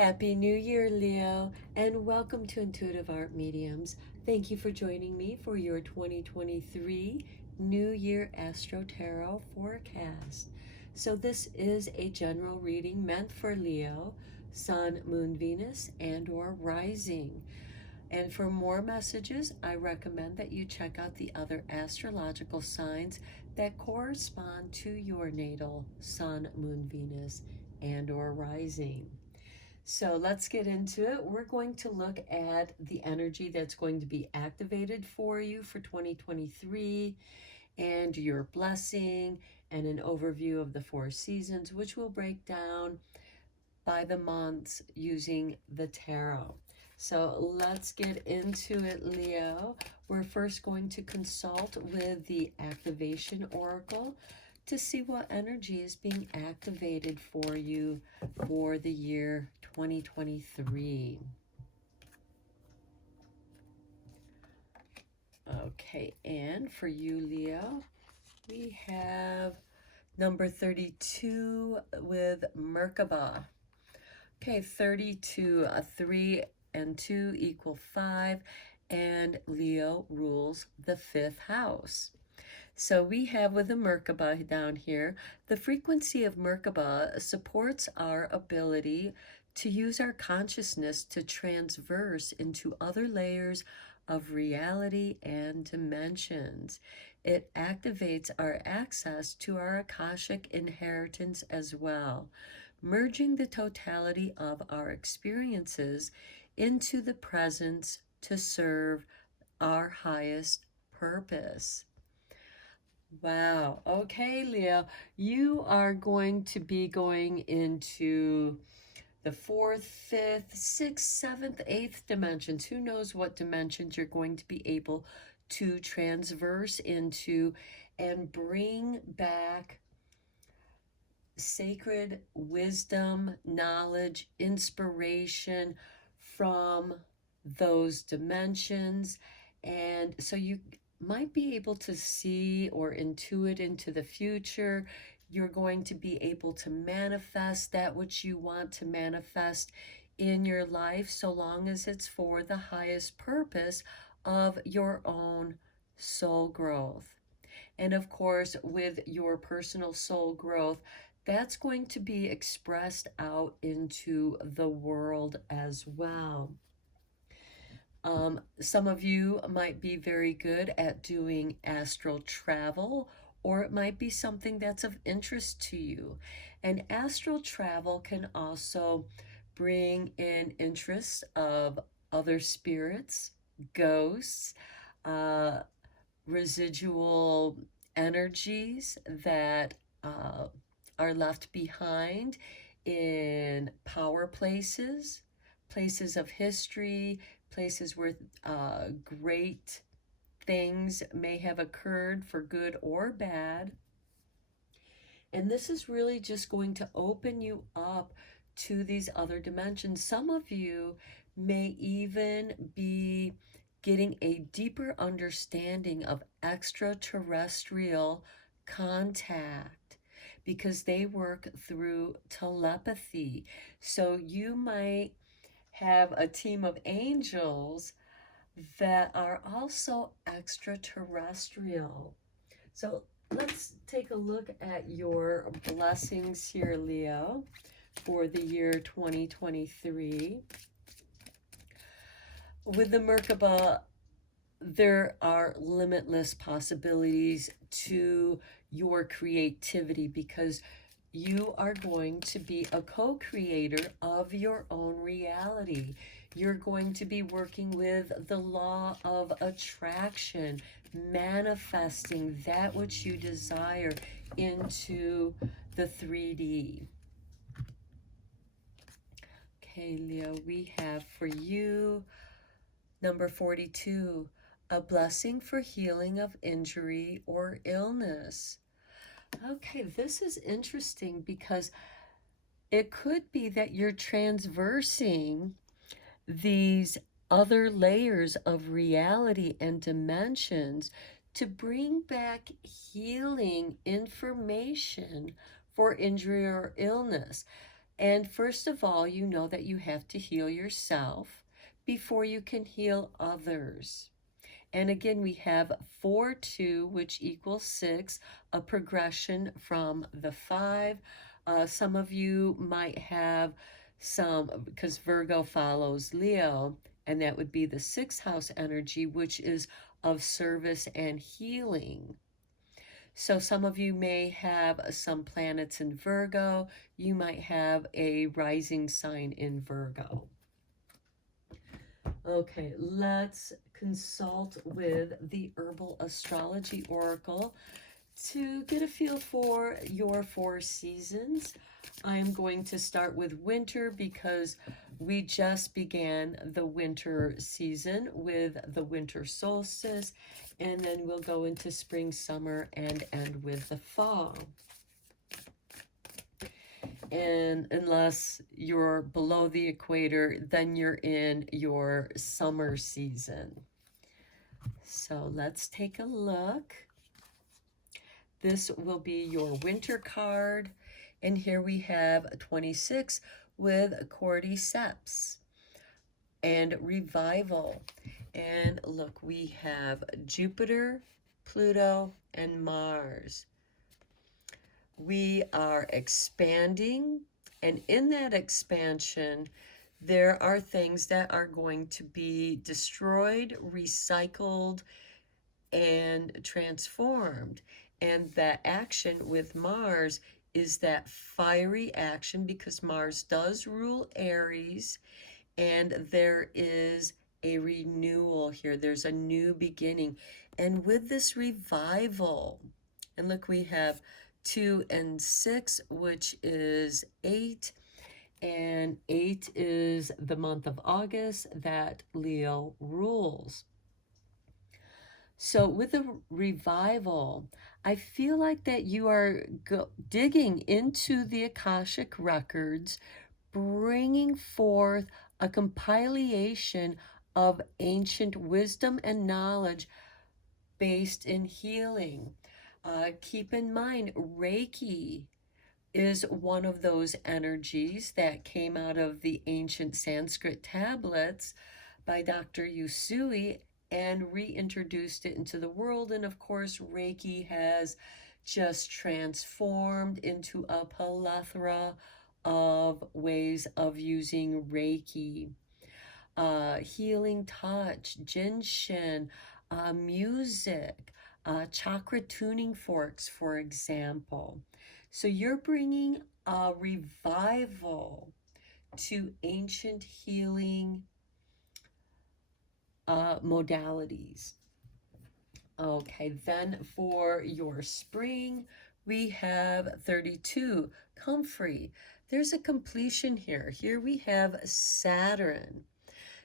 Happy New Year, Leo, and welcome to Intuitive Art Mediums. Thank you for joining me for your 2023 New Year Astro-Tarot forecast. So this is a general reading meant for Leo, Sun, Moon, Venus, and or Rising. And for more messages, I recommend that you check out the other astrological signs that correspond to your natal Sun, Moon, Venus, and or Rising. So let's get into it. We're going to look at the energy that's going to be activated for you for 2023 and your blessing and an overview of the 4 seasons, which will break down by the months using the tarot. So let's get into it, Leo. We're first going to consult with the activation oracle to see what energy is being activated for you for the year 2023. Okay, and for you, Leo, we have number 32 with Merkaba. Okay, 32, 3 and 2 equal 5, and Leo rules the 5th house. So we have with the Merkaba down here, the frequency of Merkaba supports our ability to use our consciousness to transverse into other layers of reality and dimensions. It activates our access to our Akashic inheritance as well, merging the totality of our experiences into the presence to serve our highest purpose. Wow. Okay, Leo, you are going to be going into the 4th, 5th, 6th, 7th, 8th dimensions. Who knows what dimensions you're going to be able to transverse into and bring back sacred wisdom, knowledge, inspiration from those dimensions. And so you might be able to see or intuit into the future. You're going to be able to manifest that which you want to manifest in your life, so long as it's for the highest purpose of your own soul growth. And of course, with your personal soul growth, that's going to be expressed out into the world as well. Some of you might be very good at doing astral travel, or it might be something that's of interest to you. And astral travel can also bring in interest of other spirits, ghosts, residual energies that are left behind in power places, places of history, places where great things may have occurred for good or bad. And this is really just going to open you up to these other dimensions. Some of you may even be getting a deeper understanding of extraterrestrial contact because they work through telepathy. So you might have a team of angels that are also extraterrestrial. So let's take a look at your blessings here, Leo, for the year 2023. With the Merkaba, there are limitless possibilities to your creativity because you are going to be a co-creator of your own reality. You're going to be working with the law of attraction, manifesting that which you desire into the 3D. Okay, Leo, we have for you number 42, a blessing for healing of injury or illness. Okay, this is interesting because it could be that you're transversing these other layers of reality and dimensions to bring back healing information for injury or illness. And first of all, you know that you have to heal yourself before you can heal others. And again, we have 4, 2, which equals 6, a progression from the 5. Some of you might have some, because Virgo follows Leo, and that would be the 6th house energy, which is of service and healing. So some of you may have some planets in Virgo. You might have a rising sign in Virgo. Okay, let's consult with the Herbal Astrology Oracle to get a feel for your 4 seasons. I'm going to start with winter because we just began the winter season with the winter solstice, and then we'll go into spring, summer, and end with the fall. And unless you're below the equator, then you're in your summer season. So let's take a look. This will be your winter card. And here we have 26 with cordyceps and revival. And look, we have Jupiter, Pluto, and Mars. We are expanding, and in that expansion, there are things that are going to be destroyed, recycled, and transformed. And that action with Mars is that fiery action because Mars does rule Aries, and there is a renewal here. There's a new beginning. And with this revival, and look, we have 2 and 6, which is 8. And 8 is the month of August that Leo rules. So with the revival, I feel like that you are digging into the Akashic records, bringing forth a compilation of ancient wisdom and knowledge based in healing. Keep in mind, Reiki is one of those energies that came out of the ancient Sanskrit tablets by Dr. Usui and reintroduced it into the world. And of course, Reiki has just transformed into a plethora of ways of using Reiki. Healing touch, Jinshin, music, chakra tuning forks, for example. So you're bringing a revival to ancient healing modalities. Okay, then for your spring, we have 32, comfrey. There's a completion here. Here we have Saturn.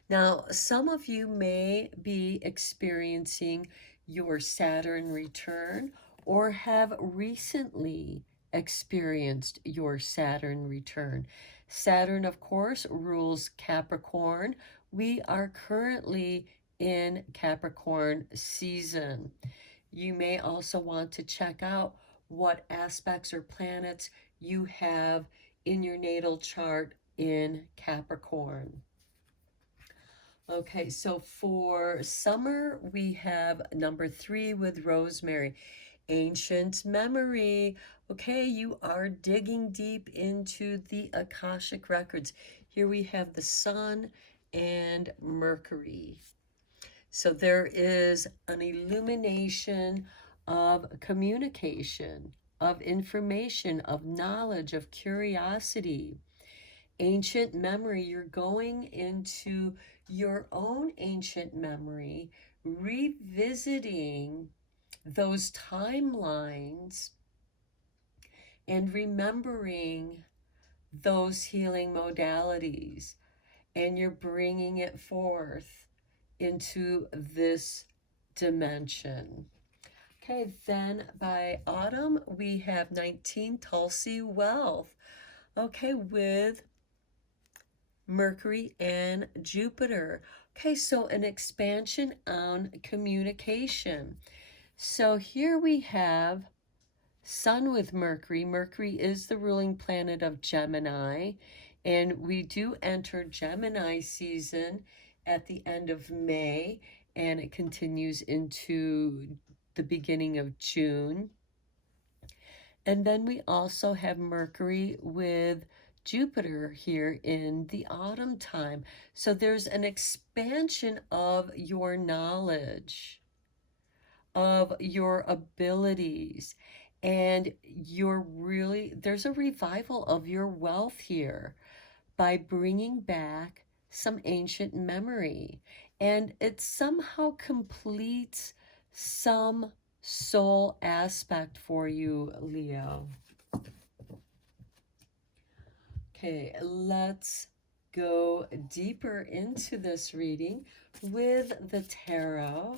Now, some of you may be experiencing your Saturn return or have recently experienced your Saturn return. Saturn, of course, rules Capricorn. We are currently in Capricorn season. You may also want to check out what aspects or planets you have in your natal chart in Capricorn. Okay, so for summer, we have number 3 with rosemary, ancient memory. Okay, you are digging deep into the Akashic records. Here we have the sun and Mercury. So there is an illumination of communication, of information, of knowledge, of curiosity. Ancient memory, you're going into your own ancient memory, revisiting those timelines and remembering those healing modalities, and you're bringing it forth into this dimension. Okay, then by autumn, we have 19, Tulsi Wealth. Okay, with Mercury and Jupiter. Okay, so an expansion on communication. So here we have Sun with Mercury. Mercury is the ruling planet of Gemini, and we do enter Gemini season at the end of May, and it continues into the beginning of June. And then we also have Mercury with Jupiter here in the autumn time. So there's an expansion of your knowledge, of your abilities, and there's a revival of your wealth here by bringing back some ancient memory. And it somehow completes some soul aspect for you, Leo. Okay, let's go deeper into this reading with the tarot.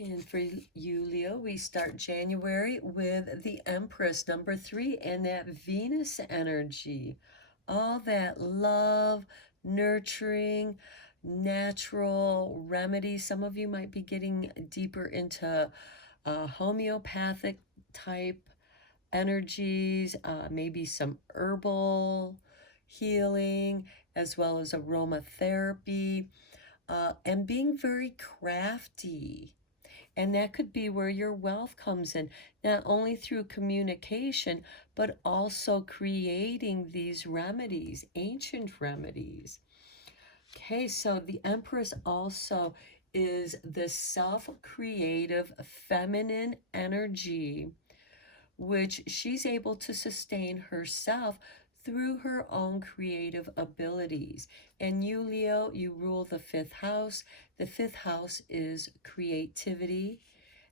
And for you, Leo, we start January with the Empress, number 3, and that Venus energy. All that love, nurturing, natural remedy. Some of you might be getting deeper into homeopathic type energies, maybe some herbal healing, as well as aromatherapy, and being very crafty. And that could be where your wealth comes in, not only through communication, but also creating these remedies, ancient remedies. Okay, so the Empress also is the self-creative feminine energy, which she's able to sustain herself through her own creative abilities. And you, Leo, you rule the 5th house. The 5th house is creativity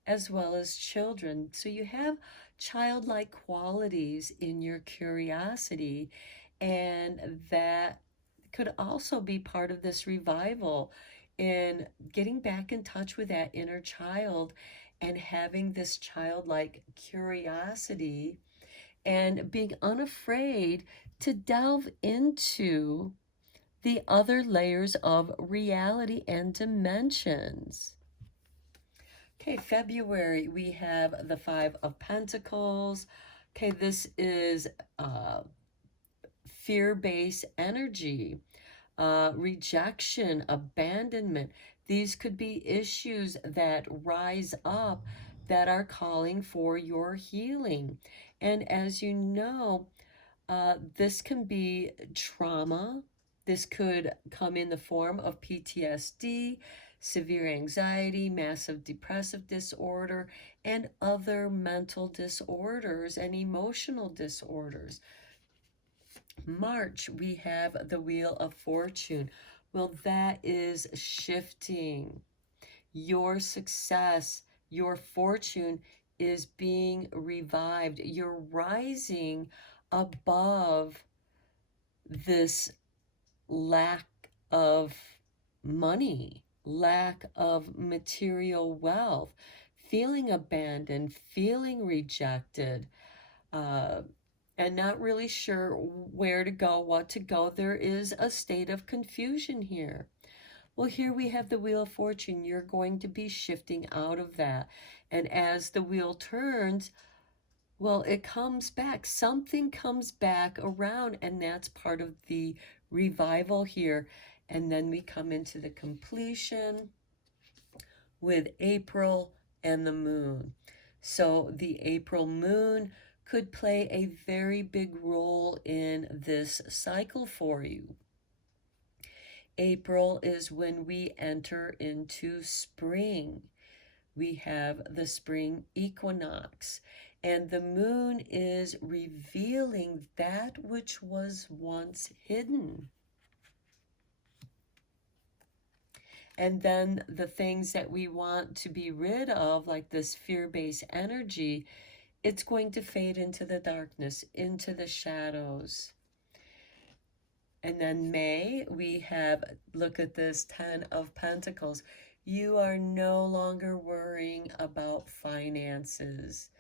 as well as children. So you have childlike qualities in your curiosity, and that could also be part of this revival in getting back in touch with that inner child and having this childlike curiosity and being unafraid to delve into the other layers of reality and dimensions. Okay, February, we have the 5 of Pentacles. Okay, this is fear-based energy, rejection, abandonment. These could be issues that rise up that are calling for your healing. And as you know, this can be trauma. This could come in the form of PTSD, severe anxiety, massive depressive disorder, and other mental disorders and emotional disorders. March, we have the Wheel of Fortune. Well, that is shifting. Your success, your fortune is being revived. You're rising above this lack of money, lack of material wealth, feeling abandoned, feeling rejected, and not really sure where to go, what to go. There is a state of confusion here. Well, here we have the Wheel of Fortune. You're going to be shifting out of that. And as the wheel turns, well, it comes back. Something comes back around, and that's part of the revival here. And then we come into the completion with April and the moon. So the April moon could play a very big role in this cycle for you. April is when we enter into spring. We have the spring equinox, and the moon is revealing that which was once hidden. And then the things that we want to be rid of, like this fear-based energy, it's going to fade into the darkness, into the shadows. And then May, we have, look at this, 10 of Pentacles. You are no longer worrying about finances.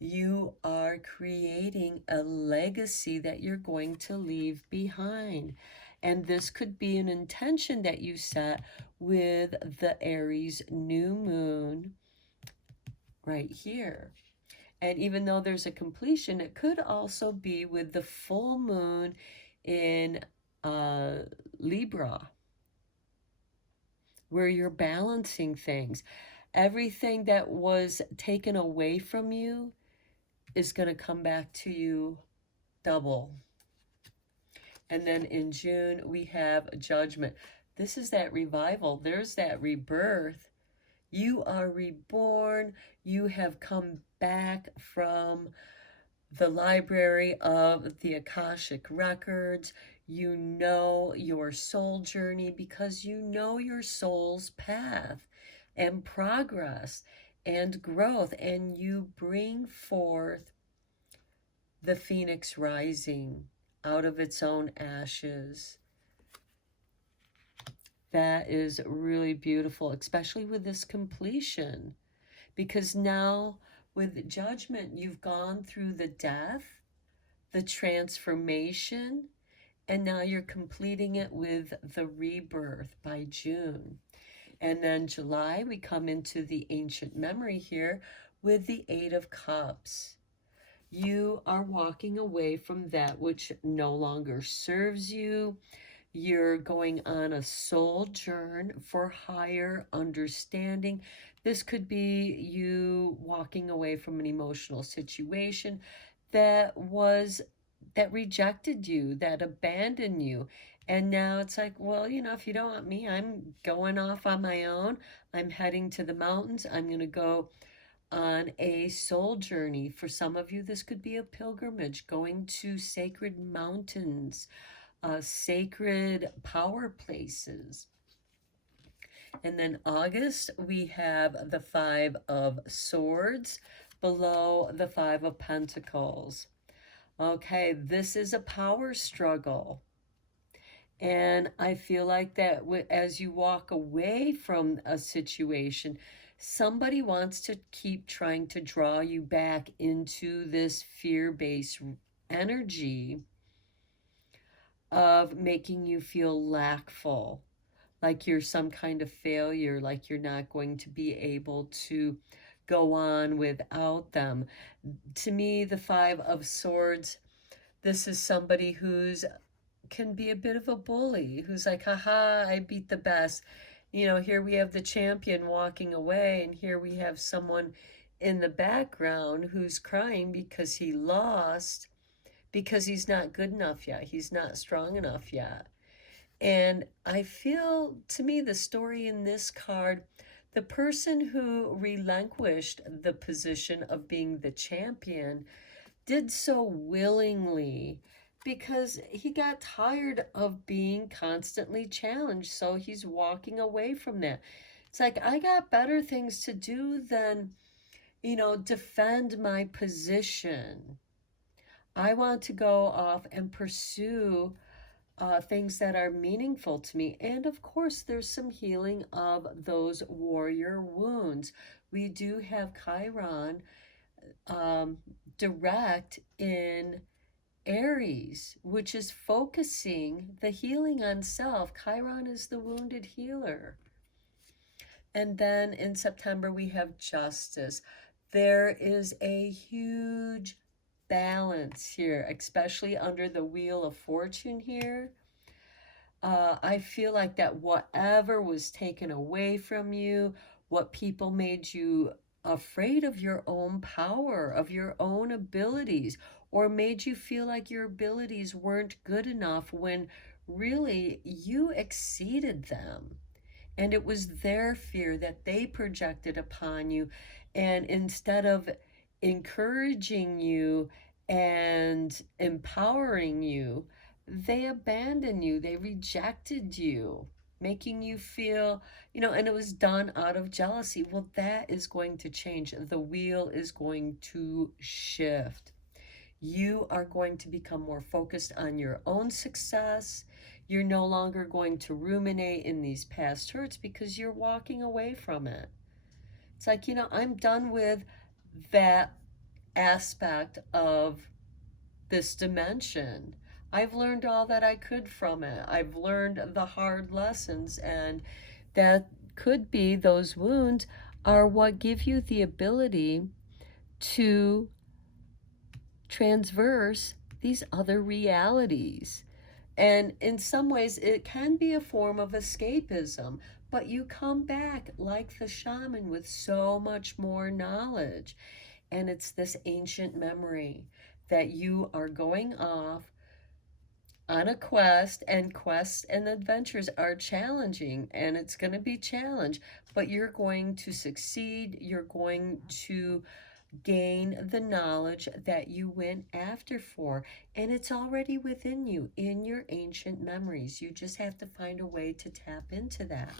You are creating a legacy that you're going to leave behind. And this could be an intention that you set with the Aries new moon right here. And even though there's a completion, it could also be with the full moon in uh, Libra, where you're balancing things. Everything that was taken away from you is going to come back to you double. And then in June, we have Judgment. This is that revival. There's that rebirth. You are reborn. You have come back from the library of the Akashic Records. You know your soul journey because you know your soul's path and progress and growth, and you bring forth the phoenix rising out of its own ashes. That is really beautiful, especially with this completion, because now with Judgment, you've gone through the death, the transformation, and now you're completing it with the rebirth by June. And then July, we come into the ancient memory here with the Eight of Cups. You are walking away from that which no longer serves you. You're going on a sojourn for higher understanding. This could be you walking away from an emotional situation that rejected you, that abandoned you. And now it's like, well, you know, if you don't want me, I'm going off on my own. I'm heading to the mountains. I'm going to go on a soul journey. For some of you, this could be a pilgrimage, going to sacred mountains, sacred power places. And then August, we have the Five of Swords below the Five of Pentacles. Okay, this is a power struggle. And I feel like that as you walk away from a situation, somebody wants to keep trying to draw you back into this fear-based energy of making you feel lackful, like you're some kind of failure, like you're not going to be able to go on without them. To me, the Five of Swords, this is somebody who's can be a bit of a bully, who's like, haha, I beat the best. You know, here we have the champion walking away, and here we have someone in the background who's crying because he lost, because he's not good enough yet. He's not strong enough yet. And I feel, to me, the story in this card, the person who relinquished the position of being the champion did so willingly because he got tired of being constantly challenged. So he's walking away from that. It's like, I got better things to do than, you know, defend my position. I want to go off and pursue things that are meaningful to me. And of course, there's some healing of those warrior wounds. We do have Chiron direct in Aries, which is focusing the healing on self. Chiron is the wounded healer. And then in September, we have Justice. There is a huge balance here, especially under the Wheel of Fortune here. I feel like that whatever was taken away from you, what people made you afraid of your own power, of your own abilities, or made you feel like your abilities weren't good enough when really you exceeded them. And it was their fear that they projected upon you. And instead of encouraging you and empowering you, they abandoned you, they rejected you, making you feel, you know, and it was done out of jealousy. Well, that is going to change. The wheel is going to shift. You are going to become more focused on your own success. You're no longer going to ruminate in these past hurts because you're walking away from it. It's like, you know, I'm done with that aspect of this dimension. I've learned all that I could from it. I've learned the hard lessons, and that could be those wounds are what give you the ability to transverse these other realities. And in some ways, it can be a form of escapism, but you come back like the shaman with so much more knowledge. And it's this ancient memory that you are going off on a quest, and quests and adventures are challenging, and it's going to be challenged, but you're going to succeed. You're going to gain the knowledge that you went after for, and it's already within you in your ancient memories. You just have to find a way to tap into that.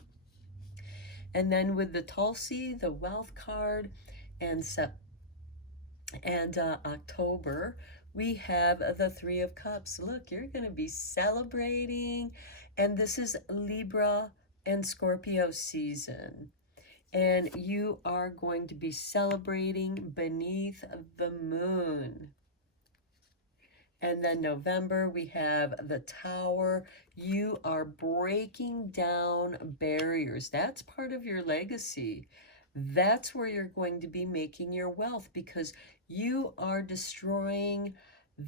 And then with the Tulsi, the wealth card, and October, we have the Three of Cups. Look, you're going to be celebrating, and this is Libra and Scorpio season. And you are going to be celebrating beneath the moon. And then November, we have the Tower. You are breaking down barriers. That's part of your legacy. That's where you're going to be making your wealth, because you are destroying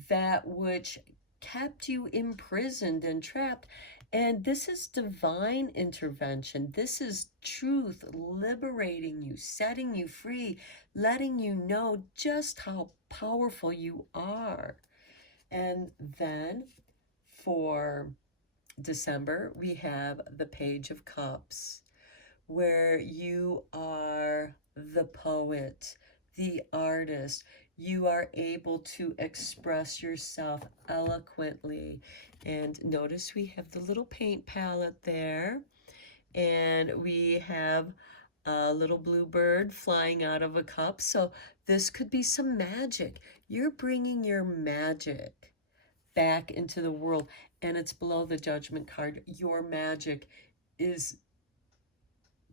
that which kept you imprisoned and trapped. And this is divine intervention. This is truth liberating you, setting you free, letting you know just how powerful you are. And then for December, we have the Page of Cups, where you are the poet, the artist. You are able to express yourself eloquently. And notice we have the little paint palette there, and we have a little blue bird flying out of a cup. So this could be some magic. You're bringing your magic back into the world, and it's below the Judgment card. Your magic is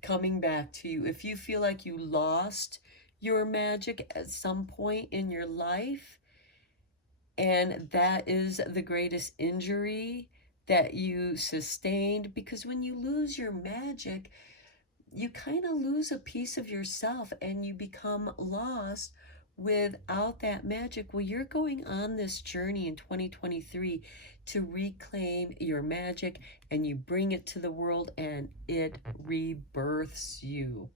coming back to you. If you feel like you lost your magic at some point in your life, and that is the greatest injury that you sustained, because when you lose your magic, you kind of lose a piece of yourself and you become lost without that magic. Well, you're going on this journey in 2023 to reclaim your magic, and you bring it to the world, and it rebirths you.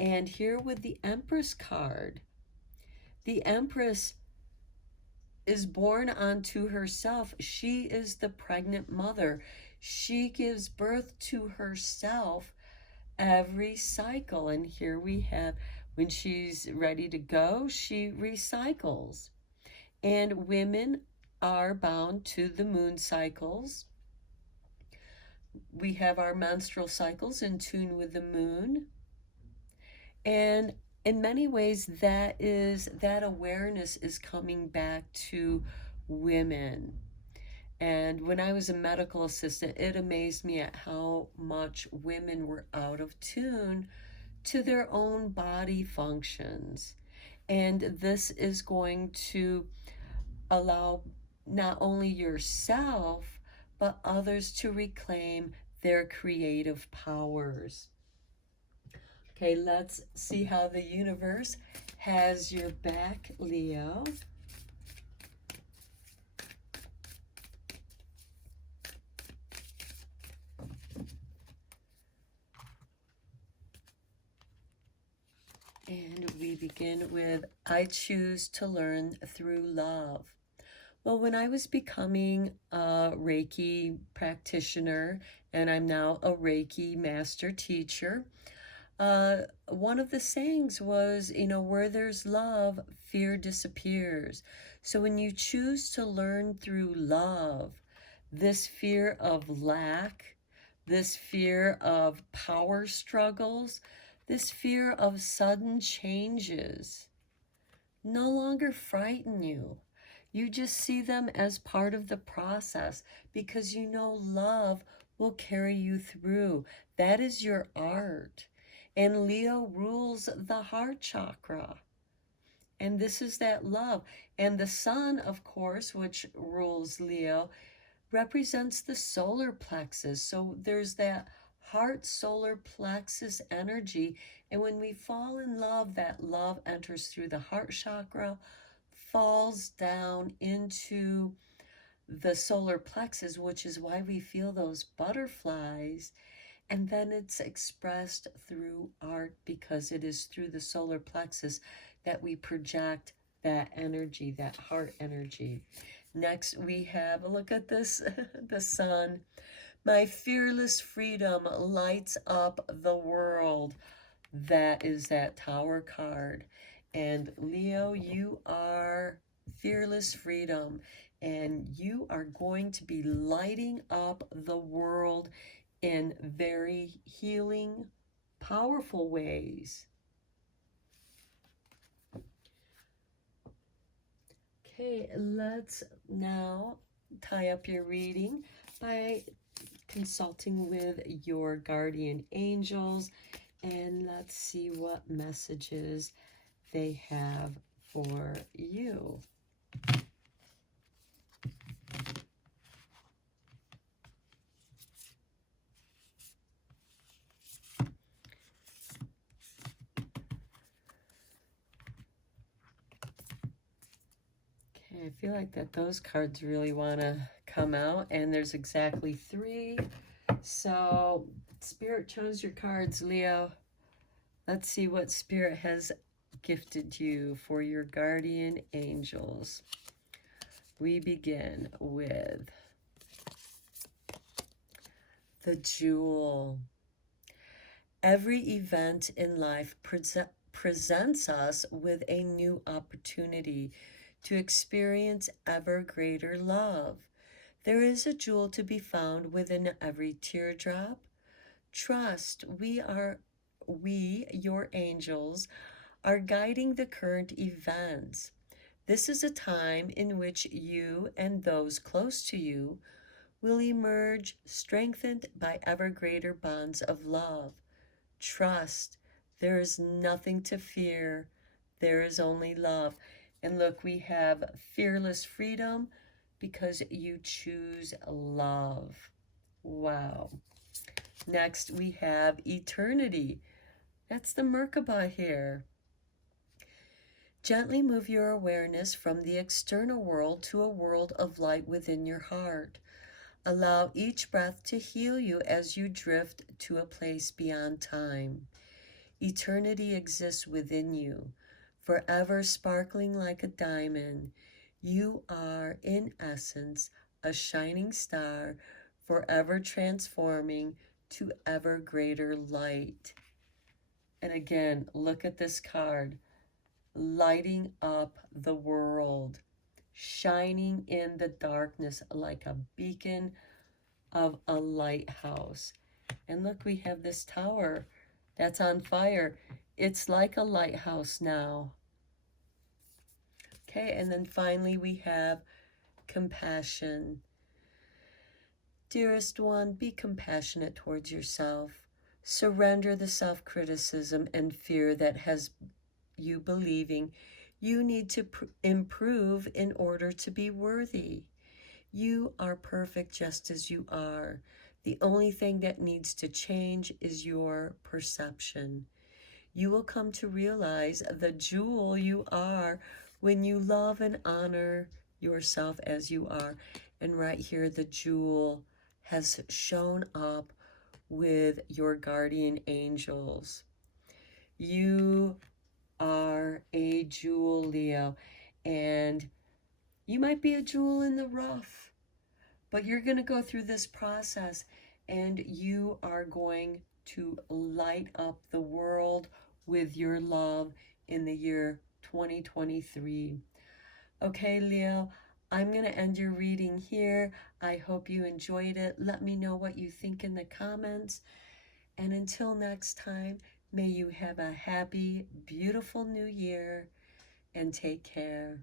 And here with the Empress card, the Empress is born unto herself. She is the pregnant mother. She gives birth to herself every cycle. And here we have, when she's ready to go, she recycles. And women are bound to the moon cycles. We have our menstrual cycles in tune with the moon. And in many ways, that awareness is coming back to women. And when I was a medical assistant, it amazed me at how much women were out of tune to their own body functions. And this is going to allow not only yourself, but others to reclaim their creative powers. Okay, let's see how the universe has your back, Leo. And we begin with, I choose to learn through love. Well, when I was becoming a Reiki practitioner, and I'm now a Reiki master teacher, one of the sayings was, where there's love, fear disappears. So when you choose to learn through love, this fear of lack, this fear of power struggles, this fear of sudden changes no longer frighten you. You just see them as part of the process, because love will carry you through. That is your art. And Leo rules the heart chakra. And this is that love. And the sun, of course, which rules Leo, represents the solar plexus. So there's that heart solar plexus energy. And when we fall in love, that love enters through the heart chakra, falls down into the solar plexus, which is why we feel those butterflies. And then it's expressed through art because it is through the solar plexus that we project that energy, that heart energy. Next, we have, look at this, the sun. My fearless freedom lights up the world. That is that Tower card. And Leo, you are fearless freedom, and you are going to be lighting up the world in very healing, powerful ways. Okay, let's now tie up your reading by consulting with your guardian angels, and let's see what messages they have for you. Okay, I feel like that those cards really want to come out, and there's exactly 3. So Spirit chose your cards, Leo. Let's see what Spirit has gifted you for your guardian angels. We begin with the Jewel. Every event in life presents us with a new opportunity to experience ever greater love. There is a jewel to be found within every teardrop. Trust, we, your angels, are guiding the current events. This is a time in which you and those close to you will emerge strengthened by ever greater bonds of love. Trust, there is nothing to fear. There is only love. And look, we have fearless freedom because you choose love. Wow. Next, we have eternity. That's the Merkaba here. Gently move your awareness from the external world to a world of light within your heart. Allow each breath to heal you as you drift to a place beyond time. Eternity exists within you, forever sparkling like a diamond. You are, in essence, a shining star, forever transforming to ever greater light. And again, look at this card. Lighting up the world, shining in the darkness like a beacon of a lighthouse. And look, we have this tower that's on fire. It's like a lighthouse now. Okay, and then finally we have compassion. Dearest one, be compassionate towards yourself. Surrender the self-criticism and fear that has you believing you need to improve in order to be worthy. You are perfect just as you are. The only thing that needs to change is your perception. You will come to realize the jewel you are when you love and honor yourself as you are. And right here, the jewel has shown up with your guardian angels. You are a jewel, Leo, and you might be a jewel in the rough, but you're going to go through this process and you are going to light up the world with your love in the year 2023. Okay, Leo, I'm going to end your reading here. I hope you enjoyed it. Let me know what you think in the comments. And until next time, may you have a happy, beautiful new year and take care.